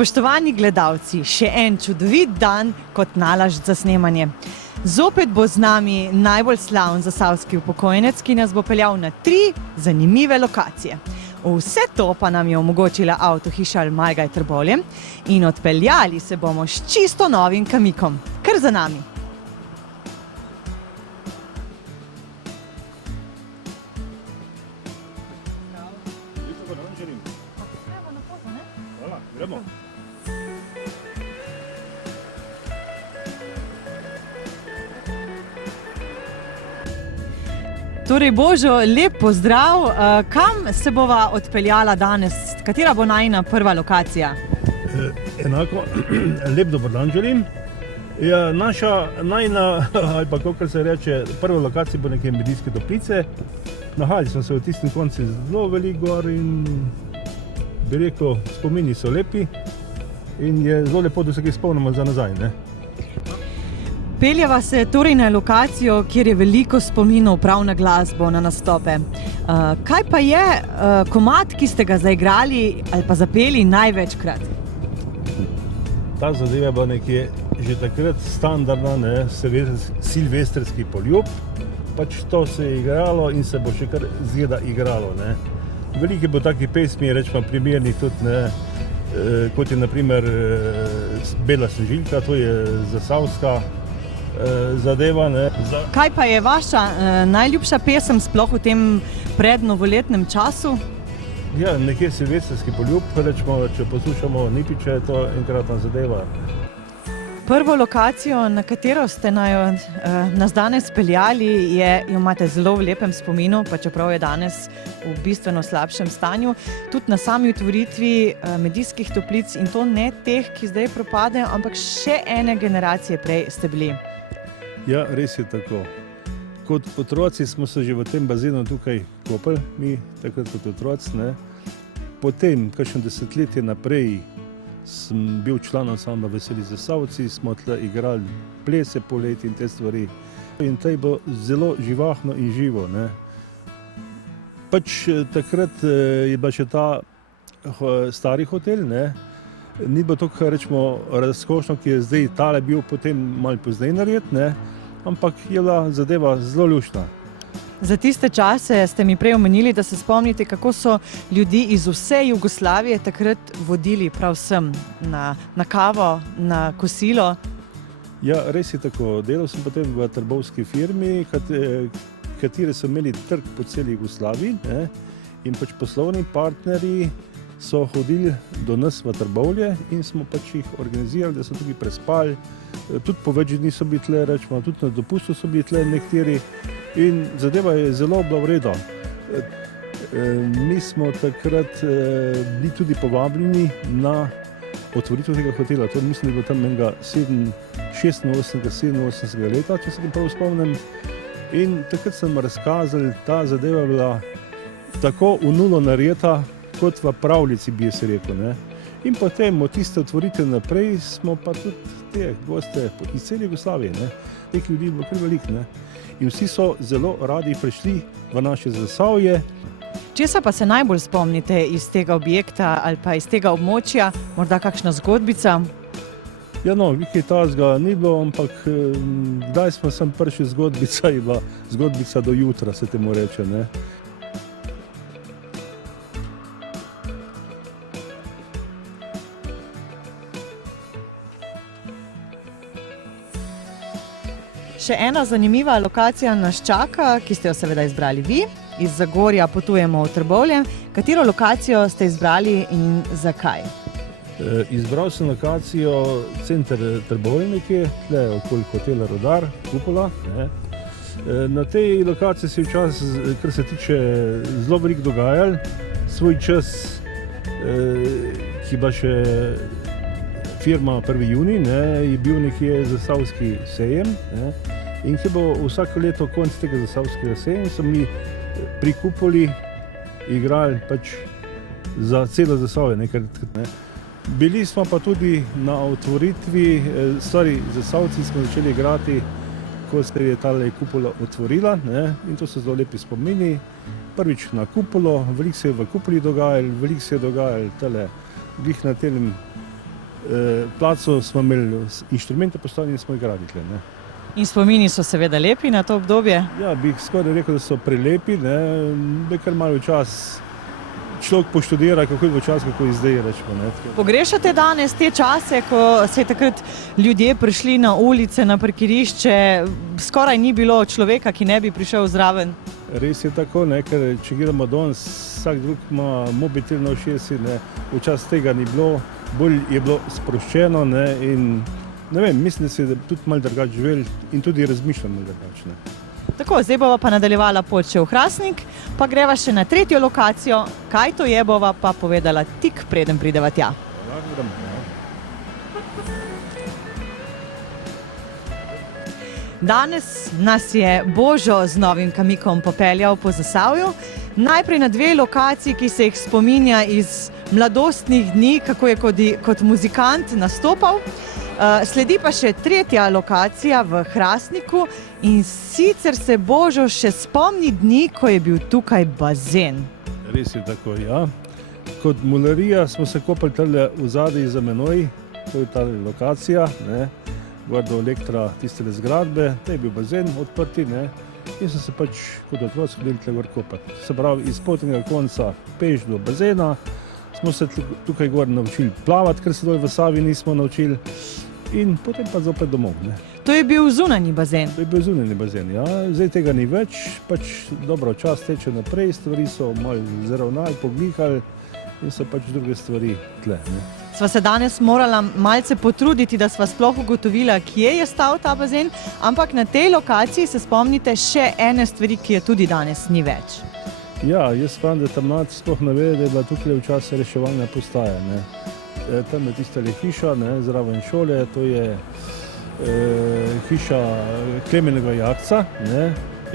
Spoštovani gledalci, še en čudovit dan kot nalašč za snemanje. Zopet bo z nami najbolj slaven zasavski upokojenec, ki nas bo peljal na 3 zanimive lokacije. Vse to pa nam je omogočila avtohiša Almajgaj Trbovlje in odpeljali se bomo s čisto novim kamikom. Kar za nami. Torej, Božo, lep pozdrav. Kam se bova odpeljala danes? Katera bo najina prva lokacija? Enako, lep dober dan želim. Naša najina, ali pa kakor se reče, prva lokacija bo neke Medijske Toplice. Nahajali smo se v tistem konci zelo veliko gor in bi rekel, spomini so lepi in je zelo lepo, da se kaj spomnimo za nazaj, ne? Peljeva se torej na lokacijo, kjer je veliko spominov prav na glasbo, na nastope. Kaj pa je komad, ki ste ga zaigrali ali pa zapeli največkrat? Ta zadeva je bila nekje že takrat standardna, ne, silvestrski poljub. Pač to se je igralo in se bo še kar zgleda igralo, ne. Veliko je bilo takih pesmi, rečemo primernih tudi, ne, kot je na primer Bela snežilka, to je zasavska zadeva, ne. Kaj pa je vaša najljubša pesem sploh v tem prednovoletnem času? Ja, nekje silvestrski poljub, rečemo, če poslušamo Nipiče, je to enkratna zadeva. Prvo lokacijo, na katero ste nas danes peljali, jo imate zelo v lepem spominu, pa čeprav je danes v bistveno slabšem stanju. Tudi na sami otvoritvi Medijskih Toplic, in to ne teh, ki zdaj propadejo, ampak še ene generacije prej ste bili. Ja, res je tako. Kot otroci smo se že v tem bazenu tukaj kopali, mi takrat kot otroci, ne. Potem, kakšno desetletje naprej, sem bil član ansambla Veseli Zasavci, smo tle igrali plese poleti in te stvari. In to je bilo zelo živahno in živo, ne. Pač takrat je bila še ta stari hotel, ne. Ni bilo tako, rečemo, razkošno, ki je zdaj tale bil potem malo pozneje nared, ne. Ampak je bila zadeva zelo luštna. Za tiste čase ste mi prej omenili, da se spomnite, kako so ljudi iz vse Jugoslavije takrat vodili prav sem na kavo, na kosilo. Ja, res je tako. Delal sem potem v trbovski firmi, kateri so imeli trg po celi Jugoslaviji, ne, in pač poslovni partnerji so hodili do nas v Trbovlje in smo pač jih organizirali, da so tukaj prespali. Tudi po več dni so bili tle, rečemo, tudi na dopustu so bili tle nekateri in zadeva je zelo bila v redu. Mi smo takrat bili tudi povabljeni na otvoritev tega hotela. To mislim, da je bilo tam enega 86. leta, če se ga prav spomnim. In takrat sem razkazal, ta zadeva je bila tako v nulo narejena, kot v pravljici, bi se rekel, ne. In potem od tiste otvorite naprej smo pa tudi te goste iz cele Jugoslavije, ne. Teh ljudi je bilo kar veliko, ne. In vsi so zelo radi prišli v naše Zasavje. Česa pa se najbolj spomnite iz tega objekta ali pa iz tega območja? Morda kakšna zgodbica? Ja, no, nekaj tazga ni bilo, ampak kdaj smo sem prišli zgodbica, je bila zgodbica do jutra, se temu reče, ne. Še ena zanimiva lokacija nas čaka, ki ste jo seveda izbrali vi. Iz Zagorja potujemo v Trbovlje. Katero lokacijo ste izbrali in zakaj? Izbral sem lokacijo center Trbovlje nekje, tle okoli hotela Rudar, kupola, ne. Na tej lokaciji se je včasih, kar se tiče, zelo veliko dogajalo. Svoj čas, ki je bila še firma 1. junij, ne, je bil nekje zasavski sejem, ne, in ki bo vsako leto konec tega zasavskega sejem, so mi pri Kupoli igrali pač za celo Zasavje, nekaj, ne. Bili smo pa tudi na otvoritvi, Zasavci smo začeli igrati, ko se je tale Kupola otvorila, ne, in to so zelo lepi spomini. Prvič na Kupolo, veliko se je v Kupoli dogajalo, veliko se je dogajalo tale glih na tem placu smo imeli inštrumente postavljene in smo igrali tle, ne. In spomini so seveda lepi na to obdobje. Ja, bi skoraj rekel, da so prelepi, ne, da kar malo čas človek poštudira, kako je bil čas, kako je zdaj, rečemo, ne. Pogrešate danes te čase, ko se je takrat ljudje prišli na ulice, na parkirišče, skoraj ni bilo človeka, ki ne bi prišel zraven? Res je tako, ne, ker če gledamo danes, vsak drug ima mobitel na ušesi, ne, včasih tega ni bilo, bolj je bilo sproščeno, ne, in ne vem, mislim, da si tudi malo drugače živeli in tudi razmišljam malo drugače, ne. Tako, zdaj bova pa nadaljevala pot še v Hrastnik, pa greva še na tretjo lokacijo. Kaj to je, bova pa povedala tik preden prideva tja. Danes nas je Božo z novim kamikom popeljal po Zasavju. Najprej na dve lokaciji, ki se jih spominja iz mladostnih dni, kako je kot muzikant nastopal. Sledi pa še tretja lokacija v Hrastniku in sicer se Božo še spomni dni, ko je bil tukaj bazen. Res je tako, ja. Kot mularija smo se kopali tale v zadnji za menoj, to je ta lokacija, ne, gor do Elektra tistele zgradbe, to je bil bazen odprti, ne, in so se pač kot otroci hodili tle gor kopati. Se pravi, iz potnega konca peš do bazena, smo se tukaj gor naučili plavati, ker se dol v Savi nismo naučili, in potem pa zopet domov, ne. To je bil zunanji bazen. To je bil zunanji bazen, ja. Zdaj tega ni več, pač dobro, čas teče naprej, stvari so malo zaravnali, poglihali in so pač druge stvari tle, ne. Sva se danes morala malce potruditi, da sva sploh ugotovila, kje je stal ta bazen, ampak na tej lokaciji se spomnite še ene stvari, ki je tudi danes ni več. Ja, jaz pravim, da tam mlad sploh ne ve, da je bila tukaj včasih reševalna postaja, ne. Tam je tistale hiša, ne, zraven šole, to je hiša Klemenega Jakca, ne,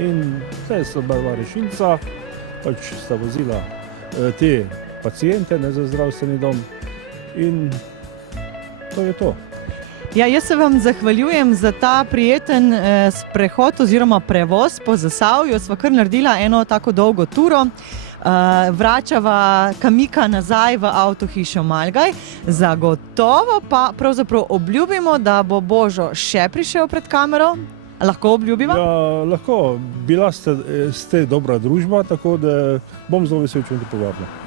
in tle so bila rešilca, pač sta vozila te paciente, ne, za zdravstveni dom in to je to. Ja, jaz se vam zahvaljujem za ta prijeten sprehod oziroma prevoz po Zasavju. Sva kar naredila eno tako dolgo turo. Vračava kamika nazaj v avtohišo Malgaj. Zagotovo pa pravzaprav obljubimo, da bo Božo še prišel pred kamero. Lahko obljubiva? Ja, lahko. Bila ste dobra družba, tako da bom zelo vesel, če me povabila.